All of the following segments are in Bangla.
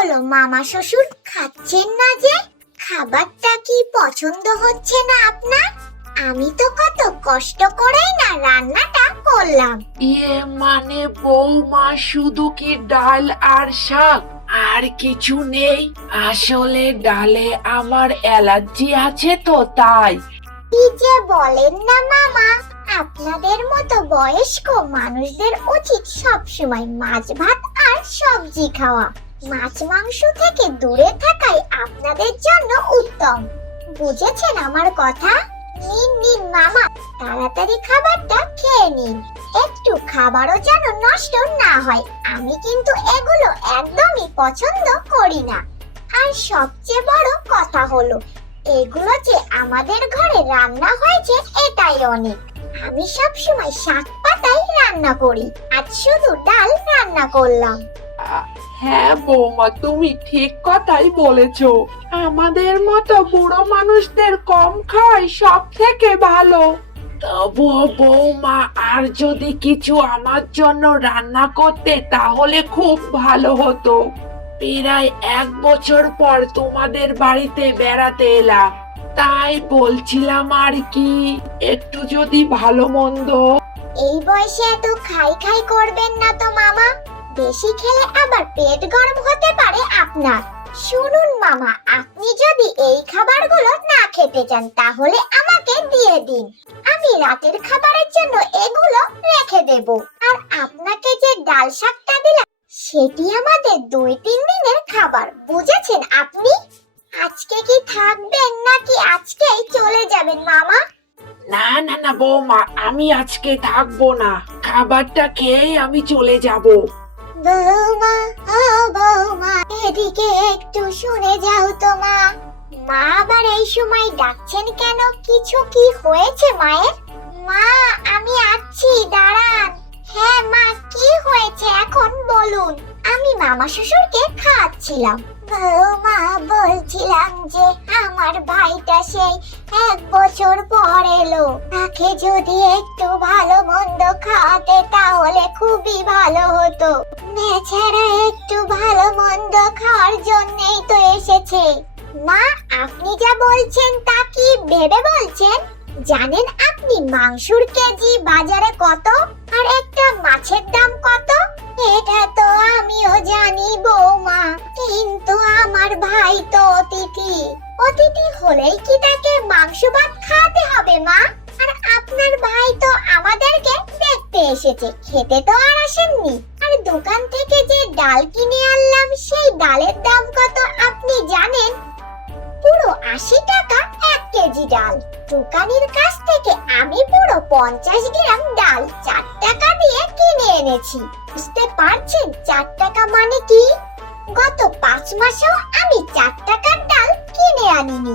হলো মামা শ্বশুর খাচ্ছেন না যে? খাবারটা কি পছন্দ হচ্ছে না আপনার? আমি তো কত কষ্ট করেই না রান্নাটা করলাম। ইয়ে মানে বৌমা শুধু কি ডাল আর শাক? আর কিছু নেই? আসলে ডালে আমার অ্যালার্জি আছে তো তাই। কি যে বলেন না মামা আপনাদের মতো বয়স্ক মানুষদের উচিত সবসময় মাছ ভাত আর সবজি খাওয়া। মাছ মাংস থেকে দূরে থাকাই আপনাদের জন্য উত্তম। বুঝেছেন আমার কথা? নিন নিন, মামা, তাড়াতাড়ি খাবারটা খেয়ে নিন। একটু খাবারও যেন নষ্ট না হয়। আমি কিন্তু এগুলো একদমই পছন্দ করি না। আর সবচেয়ে বড় কথা হলো, এগুলো যে আমাদের ঘরে রান্না হয়েছে, এটাই অনেক। আমি সবসময় শাক পাতাই রান্না করি আজ শুধু ডাল রান্না করলাম। হ্যাঁ বৌমা, তুমি ঠিক কথাই বলেছ। আমাদের মতো বুড়ো মানুষদের কম সব থেকে ভালো। বৌমা, আর যদি কিছু আমার জন্য রান্না করতে, তাহলে খুব ভালো হতো। প্রায় এক বছর পর তোমাদের বাড়িতে বেড়াতে এলাম। তাই বলছিলাম আর কি, একটু যদি ভালো মন্দ। এই বয়সে এত খাই খাই করবেন না তো মামা। বেশি খেলে আবার পেট গরম হতে পারে আপনার। শুনুন মামা, আপনি যদি এই খাবারগুলো না খেতে চান, তাহলে আমাকে দিয়ে দিন। আমি রাতের খাবারের জন্য এগুলো রেখে দেব। আর আপনাকে যে ডাল শাকটা দিলাম, সেটি আমাদের দুই তিন দিনের খাবার, বুঝেছেন আপনি? আজকে কি থাকবেন নাকি আজকেই চলে যাবেন মামা? না না না, বৌমা, আমি আজকে থাকব না। খাবারটা খেয়ে আমি চলে যাব। বৌমা, ও বৌমা, এদিকে একটু শুনে যাও তো মা। মা আবার এই সময় ডাকছেন কেন? কিছু কি হয়েছে মায়ের? মা, আমি আসছি, দাঁড়ান। হ্যাঁ মা, কি হয়েছে এখন বলুন। আমি মামা শ্বশুরকে খাওয়াচ্ছিলাম। বৌমা, বলছিলাম যে আমার ভাইটা সেই এক বছর পর এলো। তাকে যদি একটু ভালো মন্দ খাওয়াতে তাহলে খুবই ভালো হতো। বেচারা একটু ভালো মন্দ খাওয়ার জন্যই তো এসেছে। মা, আপনি যা বলছেন তা কি ভেবে বলছেন? জানেন আপনি মাংসুর কেজি বাজারে কত? আর একটা মাছের দাম কত? এটা তো আমিও জানি, বৌমা। কিন্তু আমার ভাই তো অতিথি। অতিথি হলেই কি তাকে মাংস ভাত এসেছে, খেতে তো আর আসেননি। আর দোকান থেকে যে ডাল কিনে আনলাম, সেই ডালের দাম কত আপনি জানেন? পুরো আশি টাকা এক কেজি ডাল। দোকানির কাছ থেকে আমি পুরো পঞ্চাশ গ্রাম ডাল চার টাকা দিয়ে কিনে এনেছি। বুঝতে পারছেন চার টাকা মানে কি? গত পাঁচ মাসেও আমি চার টাকার ডাল কিনে আনিনি।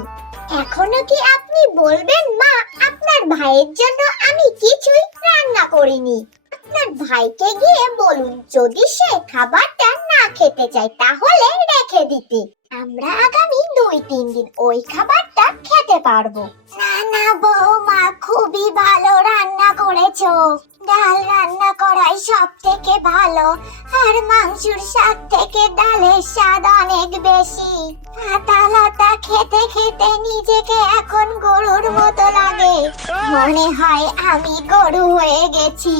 এখনও কি আপনি বলবেন, মা, আপনার ভাইয়ের জন্য আমি কিছুই রান্না করিনি আপনার ভাইকে গিয়ে বলুন, যদি সে খাবারটা না খেতে চায়, তাহলে রেখে দিতে। আমরা আগামী দুই, তিন দিন ওই খাবারটা খেতে পারব। না না বৌমা, খুবই ভালো রান্না করেছ। ডাল রান্না করাই সব থেকে ভালো, আর মাংসুর স্বাদ থেকে ডালের স্বাদ অনেক বেশি। পাতা খেতে খেতে নিজেকে এখন গরুর মতো লাগে। মনে হয় আমি গরু হয়ে গেছি।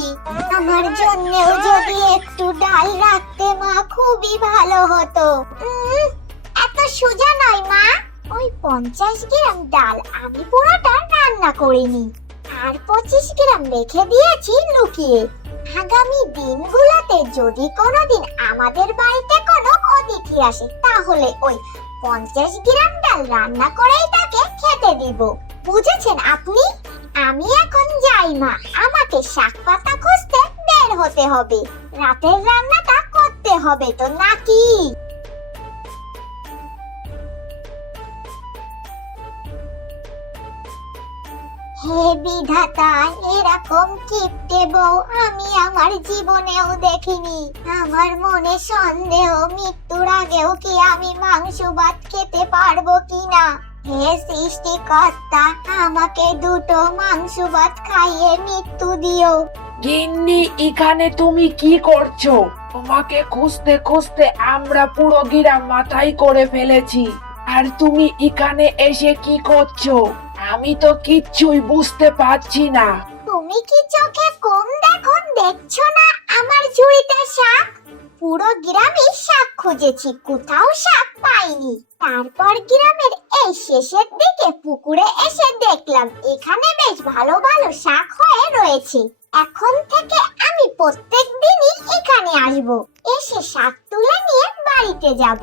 আমার জন্যেও যদি একটু ডাল রাখতে মা, খুবই ভালো হতো। সোজা নয়, মা। ওই পঞ্চাশ গ্রাম ডাল আমি পুরোটা রান্না করিনি। আর পঁচিশ গ্রাম রেখে দিয়েছি লুকিয়ে। আগামী দিনগুলোতে যদি কোনোদিন আমাদের বাড়িতে কোনো অতিথি আসে, তাহলে ওই পঞ্চাশ গ্রাম ডাল রান্না করেই তাকে খেতে দিব। বুঝেছেন আপনি? আমি এখন যাই, মা। আমাকে শাক পাতা খুঁজতে বের হতে হবে। রাতের রান্নাটা করতে হবে তো নাকি? হে বিধাতা, এরকম কিপটে বউ আমি আমার জীবনেও দেখিনি। আমার মনে সন্দেহ, মৃত্যুর আগেও কি আমি মাংস ভাত খেতে পারব কিনা? হে সৃষ্টিকর্তা, আমাকে দুটো মাংস ভাত খাইয়ে মৃত্যু দিও। গিন্নি, এখানে তুমি কি করছ? তোমাকে খুঁজতে খুঁজতে আমরা পুরো গিরাম মাথায় করে ফেলেছি। আর তুমি এখানে এসে কি করছ? আমি তো কিচ্ছুই বুঝতে পারছি না। তুমি কি চোখে কম দেখো দেখছ না আমার ঝুড়িতে শাক? পুরো গ্রামে শাক খুঁজেছি, কোথাও শাক পাইনি। তারপর গ্রামের এই শেষের দিকে পুকুরে এসে দেখলাম, এখানে বেশ ভালো ভালো শাক হয়ে রয়েছে। এখন থেকে আমি প্রত্যেক দিনই এখানে আসব। এসে শাক তুলে নিয়ে বাড়িতে যাব।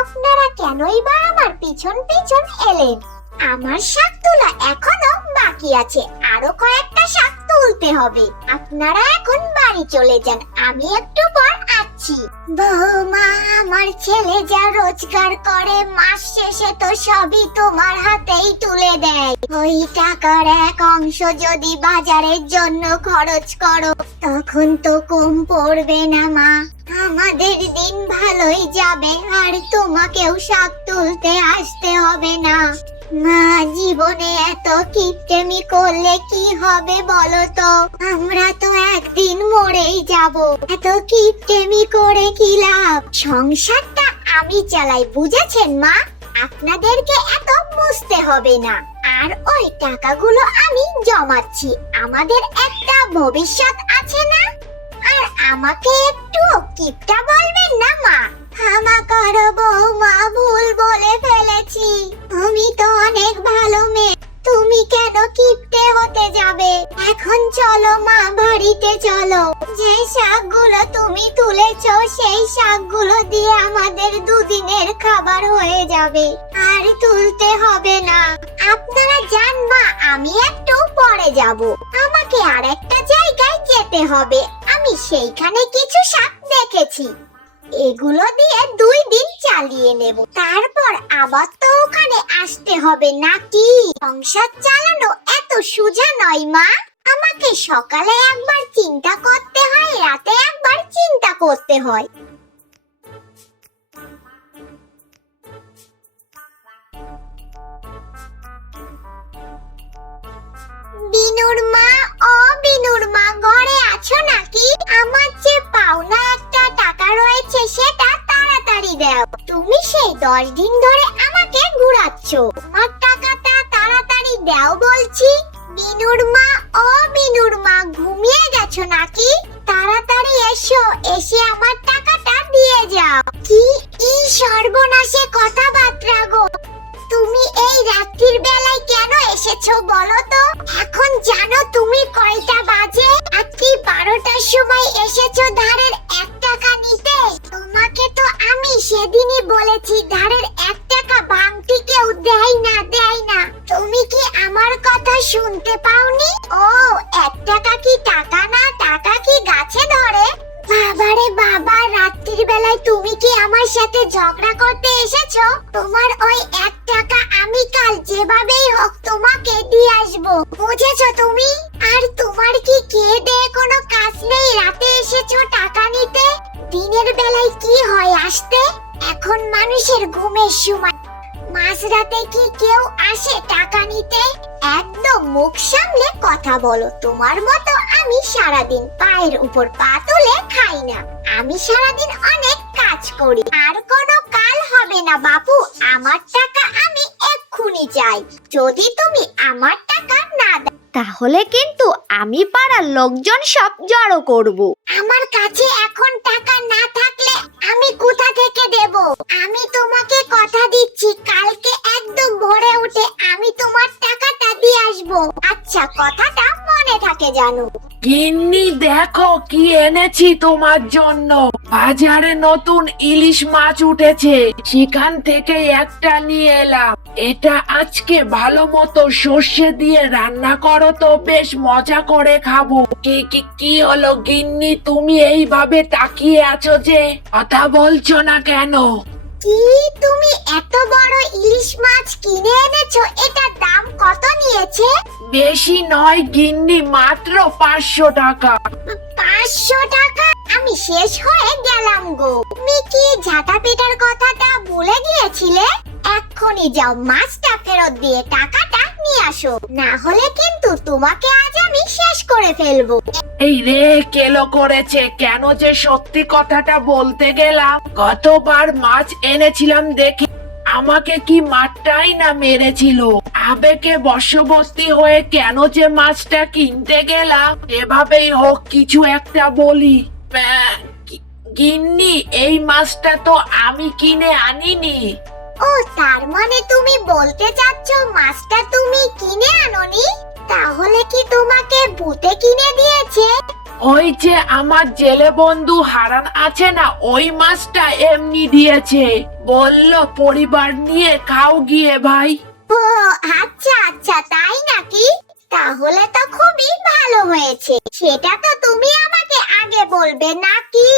আপনারা কেনই বা আমার পিছন পিছন এলেন? আমার শাক তোলা এখনও বাকি আছে। আরও কয়েকটা শাক তুলতে হবে। আপনারা এখন বাড়ি চলে যান। আমি একটু পর আসছি। বৌমা, আমার ছেলে যা রোজগার করে, মাস শেষে তো সবই তোমার হাতেই তুলে দেয়। ওই টাকার এক অংশ যদি বাজারের জন্য খরচ করো, তখন তো কম পড়বে না মা। আমাদের দিন ভালোই যাবে, আর তোমাকেও শাক তুলতে আসতে হবে না। মা জীবনে এত কিপটেমি করলে কি হবে বলো তো আমরা তো একদিন মরেই যাব। এত কিপটেমি করে কি লাভ? সংসারটা আমি চালাই, বুঝেছেন মা? আপনাদেরকে এত বুঝতে হবে না। আর ওই টাকাগুলো আমি জমাচ্ছি। আমাদের একটা ভবিষ্যৎ আছে না? আর আমাকে একটু কিপটা বলবেন না মা? ক্ষমা করো বৌমা, ভুল বলে ফেলেছি। তুমি তো অনেক ভালো মেয়ে, তুমি কেন কিপটে হতে যাবে? এখন চলো মা বাড়িতে চলো। যে শাকগুলো তুমি তুলেছো, সেই শাকগুলো দিয়ে আমাদের দুদিনের খাবার হয়ে যাবে। আর তুলতে হবে না। আপনারা যান মা, আমি একটু পরে যাব। আমাকে আরেকটা জায়গায় যেতে হবে। আমি সেইখানে কিছু শাক দেখেছি। এগুলো দিয়ে দুই দিন চালিয়ে নেব। তারপর আবার তো ওখানে আসতে হবে নাকি? সংসার চালানো এত সোজা নয় মা। আমাকে সকালে একবার চিন্তা করতে হয়, রাতে একবার চিন্তা করতে হয়। বিনুর মা ও বিনুর মা, ঘরে আছো নাকি? আমার রয়েছে সেটা তাড়াতাড়ি দাও। তুমি সেই দশ দিন ধরে আমাকে ঘুরাচ্ছ। আমার টাকাটা তাড়াতাড়ি দাও বলছি। বিনুর মা ও বিনুর মা ঘুমিয়ে গেছো নাকি? তাড়াতাড়ি এসো, এসে আমার টাকাটা দিয়ে যাও। কি ই সর্বনাশে কথাবার্তা গো। তুমি এই রাত্রির বেলায় কেন এসেছ বলো তো? এখন জানো তুমি কয়টা বাজে? রাত্রি বারোটার সময় এসেছ বেলায় তুমি কি আমার সাথে ঝগড়া করতে এসেছ? তোমার ওই এক টাকা আমি কাল যেভাবেই হোক তোমাকে দিয়ে আসব। বুঝেছ তুমি? আর তোমার কি খেয়ে দেয়ে কোনো কাজ নেই? রাতে এসেছ টাকা নিতে? দিনের বেলায় কি হয় আসতে? এখন মানুষের ঘুমের সময়। মাঝরাতে কি কেউ আসে টাকা নিতে? একদম মুখ সামলে কথা বলো। তোমার মতো আমি সারাদিন পায়ের উপর পা তুলে খাই না। আমি সারাদিন অনেক করি। আর কোনো কাল হবে না বাবু আমার টাকা আমি এক্ষুনি চাই। যদি তুমি আমার টাকা না দাও, তাহলে কিন্তু আমি পাড়ার লোকজন সব জড়ো করব। আমার কাছে এখন টাকা না থাকলে আমি কোথা থেকে দেব? আমি তোমাকে কথা দিচ্ছি, কালকে একদম ভোরে উঠে আমি তোমার টাকাটা দিয়ে আসব। আচ্ছা কথাটা মনে থাকে জানো। গিন্নি, দেখো কি এনেছি তোমার জন্য। বাজারে নতুন ইলিশ মাছ উঠেছে। সেখান থেকে একটা নিয়ে এলাম। এটা আজকে ভালো মতো সর্ষে দিয়ে রান্না করো তো, বেশ মজা করে খাব। কি কি কি হলো গিন্নি, তুমি এইভাবে তাকিয়ে আছো যে? কথা বলছো না কেন? কি তুমি এত বড় ইলিশ মাছ কিনে এনেছো এটার দাম কত নিয়েছে? বেশি নয় গিন্নি মাত্র পাঁচশো টাকা। পাঁচশো টাকা? আমি শেষ হয়ে গেলাম গো। তুমি কি ঝাঁটা পেটার কথাটা ভুলে গিয়েছিলে? এক্ষুনি যাও মাছটা ফেরত দিয়ে টাকাটা নিয়ে আসো। না হলে কিন্তু তোমাকে আজ আমি শেষ করে ফেলব। এই রে কেলো করেছে? কেন যে সত্যি কথাটা বলতে গেলাম? গতবার মাছ এনেছিলাম দেখে আমাকে কি মাঠটাই না মেরেছিল। আবেগে বশবর্তী হয়ে কেন যে মাছটা কিনতে গেলাম? এভাবেই হোক, কিছু একটা বলি। গিন্নি, এই মাছটা তো আমি কিনে আনিনি। ও, তার মানে তুমি বলতে চাচ্ছ মাছটা তুমি কিনে আনোনি? তাহলে কি তোমাকে ভূতে কিনে দিয়েছে? ওই যে আমার জেলে বন্ধু হারান আছে না ওই মাছটা এমনি দিয়েছে। বলল পরিবার নিয়ে খাও গিয়ে ভাই। ও আচ্ছা আচ্ছা তাই নাকি? তাহলে তো খুবই ভালো হয়েছে। সেটা তো তুমি আমাকে আগে বলবে নাকি?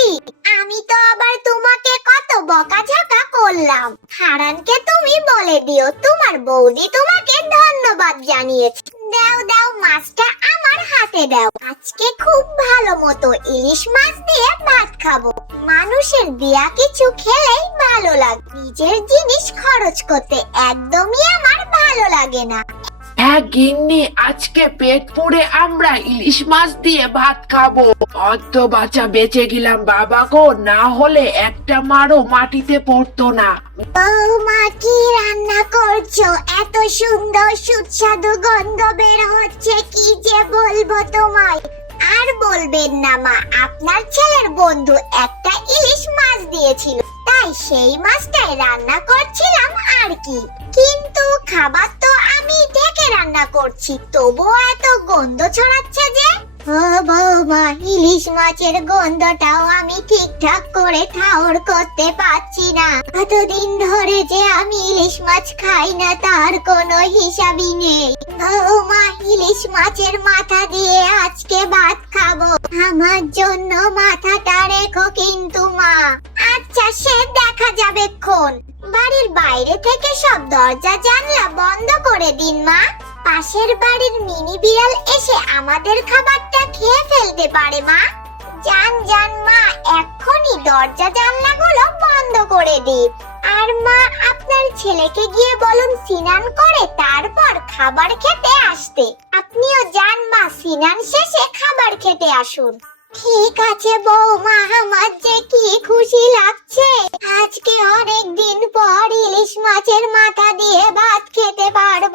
আমি তো আবার তোমাকে কত বকাঝকা করলাম হারানকে তুমি বলে দিও, তোমার বৌদি তোমাকে ধন্যবাদ জানিয়েছে। দাও দাও, মাছটা আমার হাতে দাও। আজকে খুব ভালো মতো ইলিশ মাছ দিয়ে ভাত খাব। মানুষের দেয়া কিছু খেলেই ভালো লাগে। নিজের জিনিস খরচ করতে একদমই আমার ভালো লাগে না। হ্যাঁ গিন্নি, আজকে পেট পুড়ে আমরা ইলিশ মাছ দিয়ে ভাত খাব। অত বাচ্চা বেঁচে গেলাম বাবা গো, না হলে একটা মারও মাটিতে পড়তো না। বৌমা, কি রান্না করছ? এত সুন্দর সুস্বাদু গন্ধ বের হচ্ছে, কি যে বলব তোমায়? আর বলবেন না, মা। আপনার ছেলের বন্ধু একটা ইলিশ মাছ দিয়েছিল। তাই সেই মাছটাই রান্না করছিলাম আর কি। কিন্তু খাবার তো আমি ঢেকে রান্না করছি, তবুও এত গন্ধ ছড়াচ্ছে যে ও বৌমা ইলিশ মাছের গন্ধটাও আমি ঠিকঠাক করে ঠাউর করতে পারছি না। এতদিন ধরে যে আমি ইলিশ মাছ খাই না, তার কোনো হিসাবই নেই। বৌমা, ইলিশ মাছের মাথা দিয়ে আজকে ভাত খাব। আমার জন্য মাথাটা রেখো কিন্তু, মা। আচ্ছা সে দেখা যাবে ক্ষণ বাড়ির বাইরে থেকে সব দরজা জানলা বন্ধ করে দিন, মা। পাশের বাড়ির মিনি বিড়াল এসে আমাদের খাবারটা খেয়ে ফেলতে পারে, মা। জান জান মা, এক্ষুনি দরজা জানলাগুলো বন্ধ করে দিন আর মা, আপনার ছেলেকে গিয়ে বলুন সিনান করে তারপর খাবার খেতে আসতে। আপনিও যান, মা, সিনান শেষে খাবার খেতে আসুন। ঠিক আছে, বৌমা, আমার যে কি খুশি লাগছে। আজকে অনেক দিন পর ইলিশ মাছের মাথা দিয়ে ভাত খেতে পারব।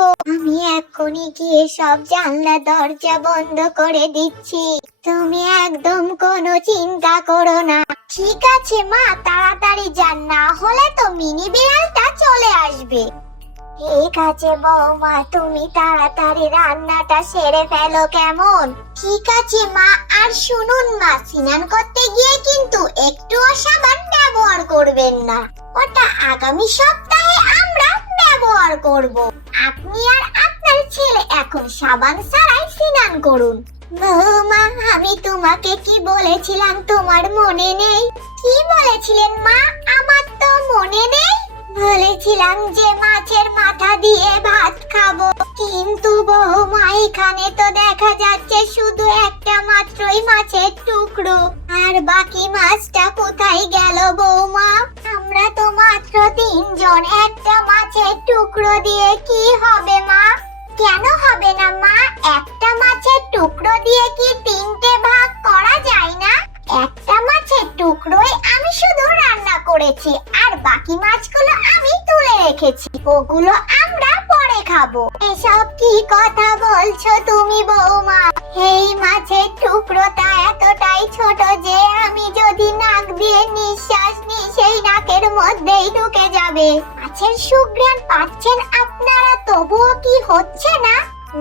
এক্ষুনি গিয়ে সব জানলা দরজা বন্ধ করে দিচ্ছি। তুমি একদম কোনো চিন্তা করো না। ঠিক আছে, মা, তাড়াতাড়ি যান, না হলে তো মিনি বিড়ালটা চলে আসবে। ঠিক আছে, বৌমা, তুমি তাড়াতাড়ি রান্নাটা সেরে ফেলো কেমন? ঠিক আছে, মা, আর শুনুন, মা, স্নান করতে গিয়ে কিন্তু একটুও সাবান ব্যবহার করবেন না। ওটা আগামী সপ্তাহে আমরা ব্যবহার করব। আপনি আর আপনার ছেলে, এখন সাবান ছাড়াই স্নান করুন। বৌমা আমি তোমাকে কি বলেছিলাম? তোমার মনে নেই? কি বলেছিলেন মা? আমার তো মনে নেই। বলেছিলাম যে মাছের মাথা দিয়ে ভাত খাব। কিন্তু বৌমা, এখানে তো দেখা যাচ্ছে শুধু একটা মাত্রই মাছের টুকরো। আর বাকি মাছটা কোথায় গেল বৌমা? আমরা তো মাত্র তিনজন, একটা মাছের টুকরো দিয়ে কি হবে মা? কেন হবে না? মা একটা মাছের টুকরো দিয়ে কি তিনটে ভাগ করা যায় না? একটা মাছের টুকরোই আমি শুধু রান্না করেছি, আর বাকি মাছগুলো আমি তুলে রেখেছি। ওগুলো আমরা পরে খাব। এসব কি কথা বলছো তুমি বৌমা? এই মাছের টুকরোটা এতটাই ছোট যে আমি যদি নাক দিয়ে নিঃশ্বাস নিই, সেই নাকের মধ্যেই ঢুকে যাবে। মাছের সুঘ্রাণ পাচ্ছেন আপনারা, তবুও কি হচ্ছে না?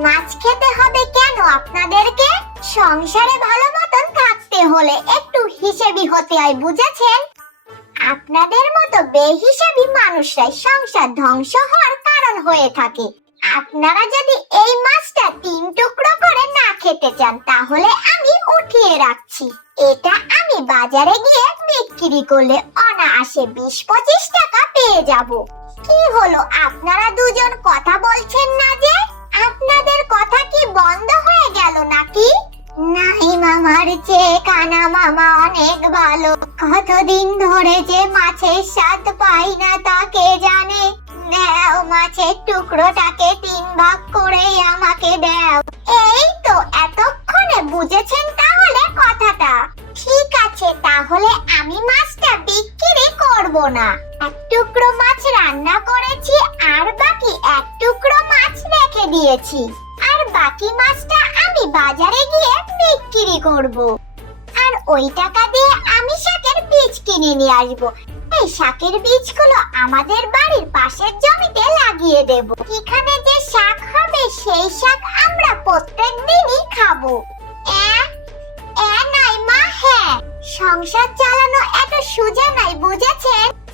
মাছ খেতে হবে কেন আপনাদেরকে? সংসারে ভালো মতন থাকতে হলে একটু হিসেবি হতে হয়, বুঝেছেন? আপনাদের মতো বেহিসাবি মানুষরাই সংসার ধ্বংস হওয়ার কারণ হয়ে থাকে। আপনারা যদি এই মাছটা তিন টুকরো করে না খেতে চান, তাহলে আমি উঠিয়ে রাখছি। এটা আমি বাজারে গিয়ে বিক্রি করলে অনায়াসে বিশ পঁচিশ টাকা পেয়ে যাব। কি হলো, আপনারা দুজন কথা বলছেন না যে? আপনাদের কথা কি বন্ধ হয়ে গেল নাকি? নাই মামার চেয়ে কানা মামা অনেক ভালো। কতদিন ধরে যে মাছের স্বাদ পাই না তা কে জানে। দাও মাছের টুকরোটাকে তিন ভাগ করেই আমাকে দাও। এই তো এতক্ষণে বুঝেছেন তাহলে কথাটা। ঠিক আছে, তাহলে আমি মাছটা বিক্রি করব না। এক টুকরো মাছ রান্না করেছি, আর বাকি এক টুকরো মাছ রেখে দিয়েছি। আর বাকি মাছটা বাজারে গিয়ে বিক্রি করব। আর ওই টাকা দিয়ে আমি শাকের বীজ কিনে নিয়ে আসব। এই শাকের বীজগুলো আমাদের বাড়ির পাশের জমিতে লাগিয়ে দেব। এখানে যে শাক হবে, সেই শাক আমরা প্রত্যেক দিনই খাব। হ্যাঁ। সংসার চালানো এত সোজা নাই, বুঝেছেন?